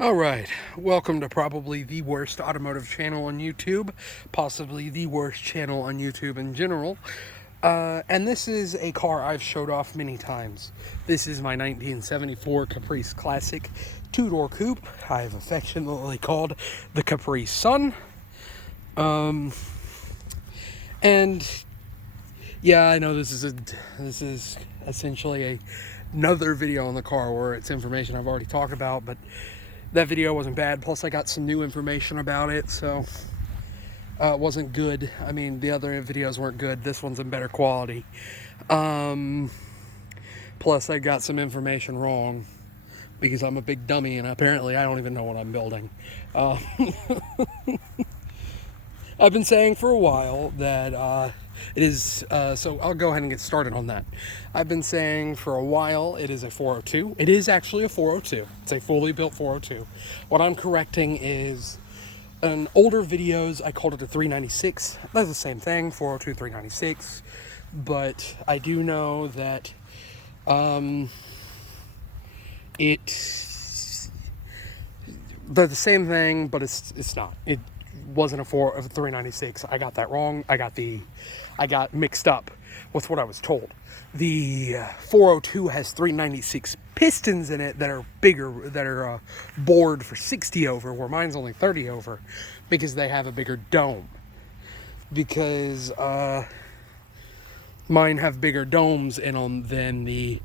Alright, welcome to probably the worst automotive channel on YouTube, possibly the worst channel on YouTube in general. And this is a car I've showed off many times. This is my 1974 Caprice Classic two-door coupe. I've affectionately called the caprisun. And yeah, I know this is essentially another video on the car where it's information I've already talked about, but that video wasn't bad. Plus, I got some new information about it, so it wasn't good. I mean, the other videos weren't good. This one's in better quality. Plus, I got some information wrong because I'm a big dummy, and apparently I don't even know what I'm building. I've been saying for a while that it is, so I'll go ahead and get started on that. I've been saying for a while it is a 402. It is actually a 402. It's a fully built 402. What I'm correcting is in older videos I called it a 396. That's the same thing, 402, 396. But I do know that they're the same thing, but it's not. It wasn't a 396. I got that wrong. I got mixed up with what I was told. The 402 has 396 pistons in it that are bigger, that are bored for 60 over, where mine's only 30 over, because they have a bigger dome. Because mine have bigger domes in them than the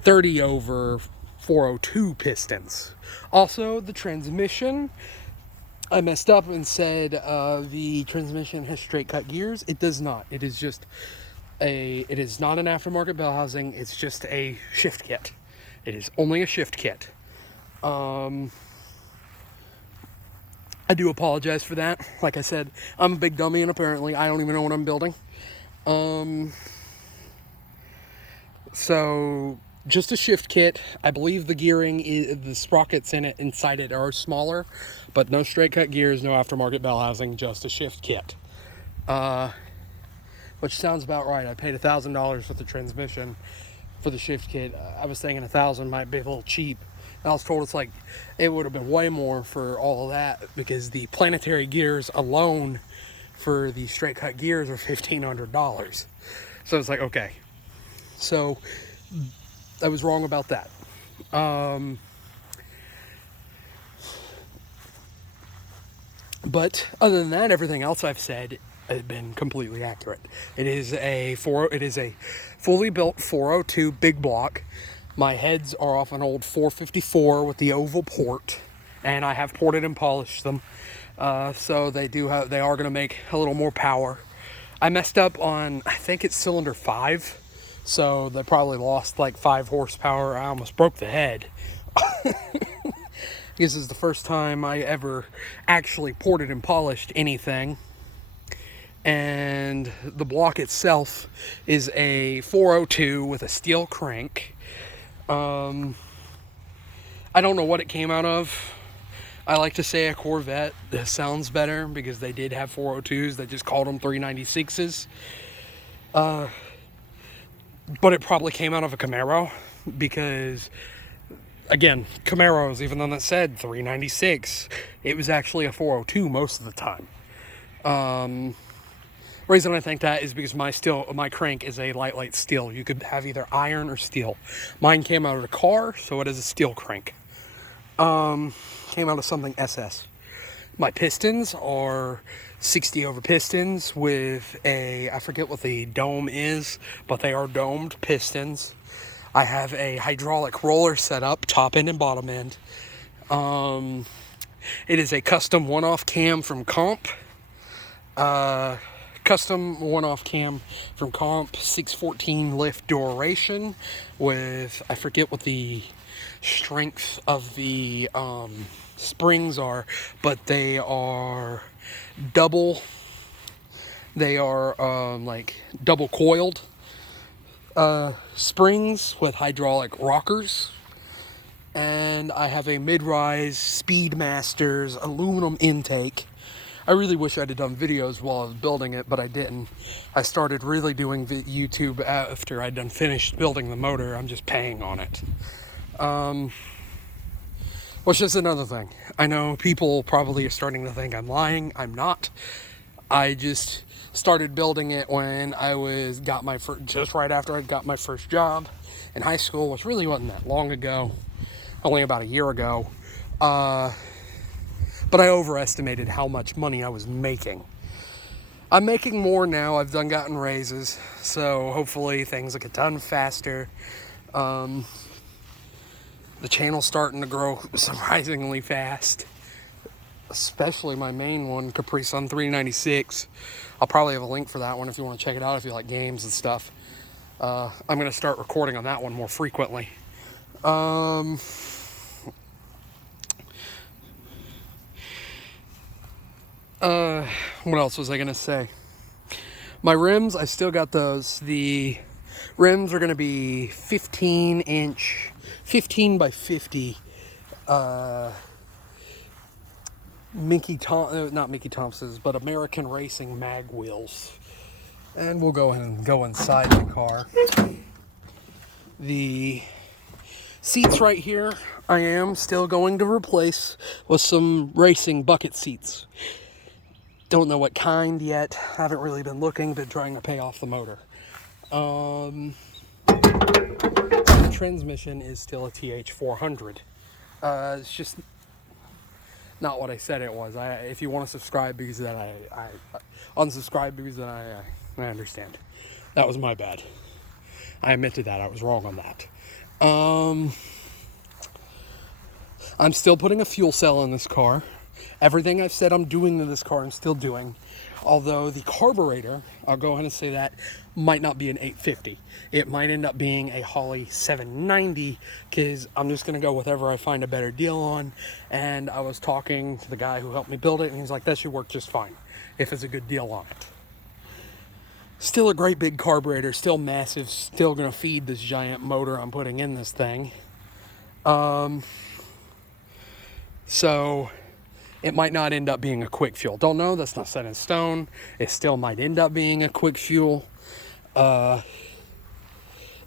30 over 402 pistons. Also, the transmission, I messed up and said the transmission has straight cut gears. It does not. It is just it is not an aftermarket bell housing. It's just a shift kit. It is only a shift kit. I do apologize for that. Like I said, I'm a big dummy, and apparently I don't even know what I'm building. So just a shift kit. I believe the gearing, the sprockets in it, inside it are smaller, but no straight cut gears, no aftermarket bell housing, just a shift kit. Which sounds about right. I paid $1,000 for the transmission for the shift kit. I was thinking $1,000 might be a little cheap. And I was told it's like, it would have been way more for all of that, because the planetary gears alone for the straight cut gears are $1,500. So it's like, okay. So I was wrong about that. But other than that, everything else I've said has been completely accurate. It is a fully built 402 big block. My heads are off an old 454 with the oval port, and I have ported and polished them. So they are going to make a little more power. I messed up on, I think it's cylinder 5. So they probably lost like 5 horsepower. I almost broke the head. This is the first time I ever actually ported and polished anything. And the block itself is a 402 with a steel crank. I don't know what it came out of. I like to say a Corvette. This sounds better because they did have 402s. They just called them 396s. But it probably came out of a Camaro, because again, Camaros, even though that said 396, it was actually a 402 most of the time. Reason I think that is because my crank is a light steel. You could have either iron or steel. Mine came out of a car, so it is a steel crank. Came out of something SS. My pistons are 60 over pistons with I forget what the dome is, but they are domed pistons. I have a hydraulic roller set up, top end and bottom end. It is a custom one-off cam from Comp. 614 lift duration with, I forget what the strength of the springs are, but they are like double coiled springs with hydraulic rockers. And I have a mid-rise Speedmasters aluminum intake. I really wish I'd have done videos while I was building it, but I didn't. I started really doing YouTube after I'd finished building the motor. I'm just paying on it. Which is another thing. I know people probably are starting to think I'm lying. I'm not. I just started building it when just right after I got my first job in high school, which really wasn't that long ago, only about a year ago. But I overestimated how much money I was making. I'm making more now. I've gotten raises, so hopefully things will get done faster. The channel's starting to grow surprisingly fast, especially my main one, caprisun 396. I'll probably have a link for that one if you want to check it out if you like games and stuff. I'm going to start recording on that one more frequently. What else was I going to say? My rims, I still got those. The rims are going to be 15 by 50 not Mickey Thompson's, but American Racing mag wheels. And we'll go ahead and go inside the car. The seats right here, I am still going to replace with some racing bucket seats. Don't know what kind yet. Haven't really been looking, been trying to pay off the motor. The transmission is still a TH400. It's just not what I said it was. If you want to subscribe because that I unsubscribe because that I understand. That was my bad. I admit to that. I was wrong on that. I'm still putting a fuel cell in this car. Everything I've said I'm doing to this car, I'm still doing. Although the carburetor, I'll go ahead and say that, might not be an 850. It might end up being a Holley 790, because I'm just going to go with whatever I find a better deal on. And I was talking to the guy who helped me build it, and he's like, that should work just fine, if it's a good deal on it. Still a great big carburetor, still massive, still going to feed this giant motor I'm putting in this thing. So it might not end up being a quick fuel. Don't know, that's not set in stone. It still might end up being a quick fuel.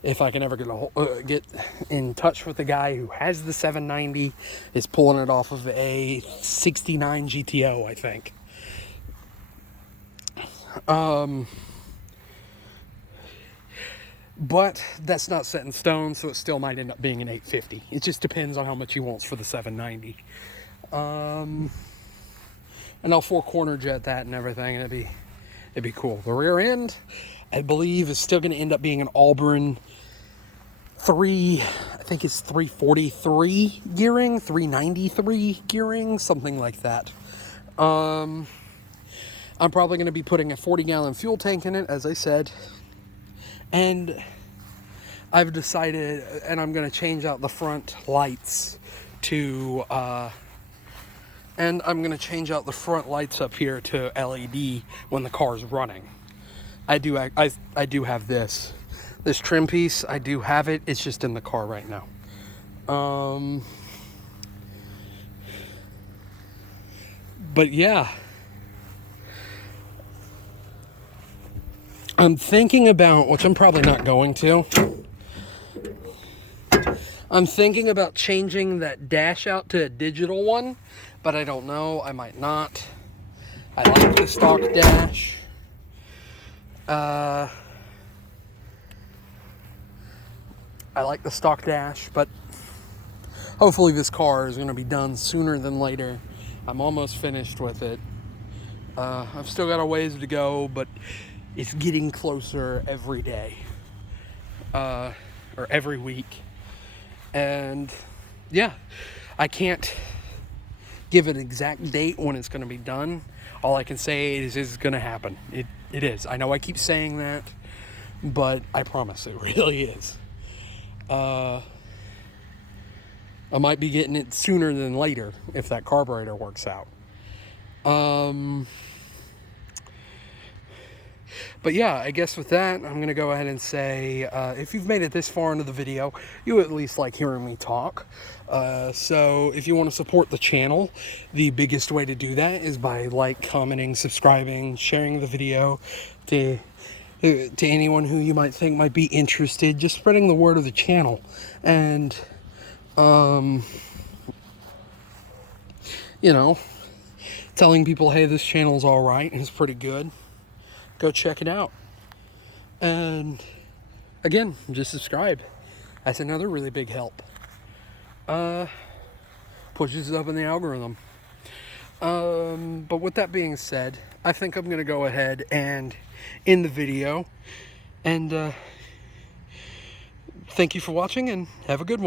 If I can ever get in touch with the guy who has the 790, is pulling it off of a 69 GTO, I think. But that's not set in stone, so it still might end up being an 850. It just depends on how much he wants for the 790. And I'll four-corner jet that and everything, and it'd be cool. The rear end, I believe, is still going to end up being an Auburn I think it's 343 gearing, 393 gearing, something like that. I'm probably going to be putting a 40-gallon fuel tank in it, as I said. And I've decided, and I'm going to change out the front lights to, and I'm going to change out the front lights up here to LED when the car's running. I do have this trim piece. I do have it. It's just in the car right now. But yeah. I'm thinking about, which I'm probably not going to, I'm thinking about changing that dash out to a digital one, but I don't know, I might not. I like the stock dash. I like the stock dash, but hopefully this car is going to be done sooner than later. I'm almost finished with it. I've still got a ways to go, but it's getting closer every day, or every week. And yeah, I can't give an exact date when it's going to be done. All I can say is it's going to happen. It is. I know I keep saying that, but I promise it really is. I might be getting it sooner than later if that carburetor works out. But yeah, I guess with that, I'm going to go ahead and say, if you've made it this far into the video, you at least like hearing me talk. So if you want to support the channel, the biggest way to do that is by commenting, subscribing, sharing the video to anyone who you might think might be interested, just spreading the word of the channel. And you know, telling people, hey, this channel's all right and it's pretty good. Go check it out. And again, just subscribe. That's another really big help. Pushes up in the algorithm. But with that being said, I think I'm going to go ahead and end the video. And thank you for watching and have a good one.